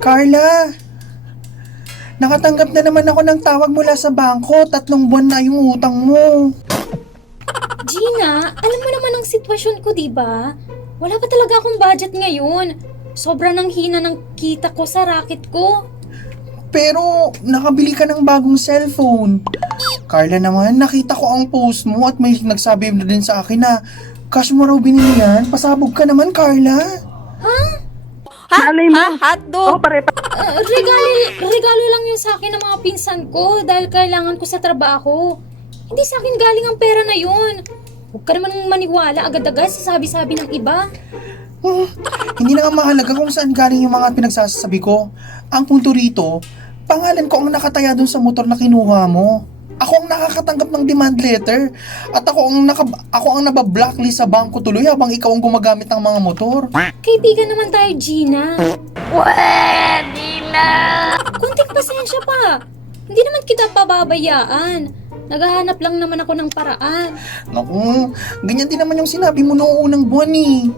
Carla, nakatanggap na naman ako ng tawag mula sa bangko. 3 buwan na yung utang mo. Gina, alam mo naman ang sitwasyon ko, diba? Wala pa talaga akong budget ngayon. Sobra nang hina ng kita ko sa racket ko. Pero nakabili ka ng bagong cellphone. Carla naman, nakita ko ang post mo at may nagsabi na din sa akin na cash mo raw binili yan. Pasabog ka naman, Carla. Malay mo. Hotdog! Regalo lang yun sa akin ng mga pinsan ko dahil kailangan ko sa trabaho. Hindi sa akin galing ang pera na yun. Huwag ka naman maniwala agad-agad sa sabi-sabi ng iba. Hindi na nga mahalaga kung saan galing yung mga pinagsasabi ko. Ang punto rito, pangalan ko ang nakataya dun sa motor na kinuha mo. Ako ang nakakatanggap ng demand letter. At ako ang naba-blacklist sa bangko tuloy habang ikaw ang gumagamit ng mga motor. Kaibigan naman tayo, Gina. Pwede na! Kunting pasensya pa. Hindi naman kita pababayaan. Naghahanap lang naman ako ng paraan. Naku, ganyan din naman yung sinabi mo noong unang buwan eh.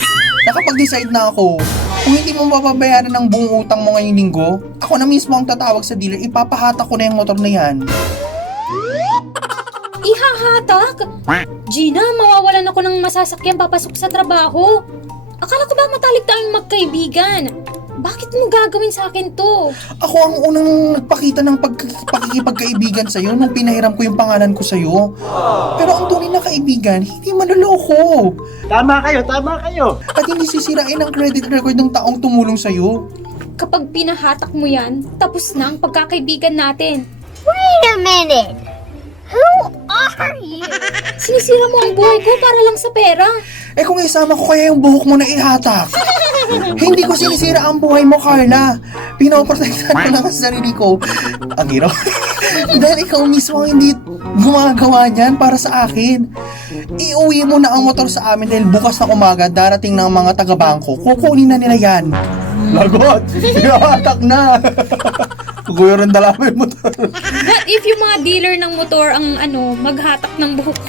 Nakapag-decide na ako. Kung hindi mo mababayaran ng buong utang mo ngayong linggo, ako na mismo ang tatawag sa dealer, ipapahatak ko na yung motor na yan. Ihahatak? Gina, mawawalan ako ng masasakyan papasok sa trabaho. Akala ko ba matalik tayong magkaibigan? Bakit mo gagawin sa akin to? Ako ang unang nagpakita ng pakikipagkaibigan sa'yo nung pinahiram ko yung pangalan ko sa'yo. Pero ang tunay na kaibigan, hindi manloloko. Tama kayo. At hindi sisirain ang credit record ng taong tumulong sa'yo. Kapag pinahatak mo yan, tapos na ang pagkakaibigan natin. Wait a minute! Who are you? Sinisira mo ang buhay ko para lang sa pera. Eh kung isama ko kaya yung buhok mo na ihatak. Hindi ko sinisira ang buhay mo, Carla. Pinoprotektahan ko lang ang sarili ko. Ang hirap. Dahil ikaw mismo ang hindi gumagawa niyan para sa akin. Iuwi mo na ang motor sa amin dahil bukas na umaga darating ng mga taga-bangko. Kukunin na nila yan. Lagot! Ihatak na! Kukuyo rin dalamin mo motor. What if yung mga dealer ng motor ang maghatak ng buhok?